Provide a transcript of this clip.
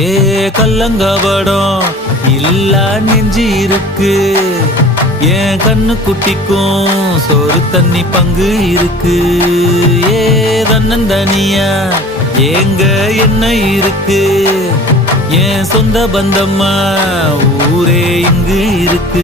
ஏ கல்லங்கபடம் இல்லா நெஞ்சு இருக்கு, என் கண்ணு குட்டிக்கும் சோறு தண்ணி பங்கு இருக்கு. ஏ தன்னந்தனியா எங்க என்ன இருக்கு, என் சொந்த பந்தம்மா ஊரே இங்கு இருக்கு.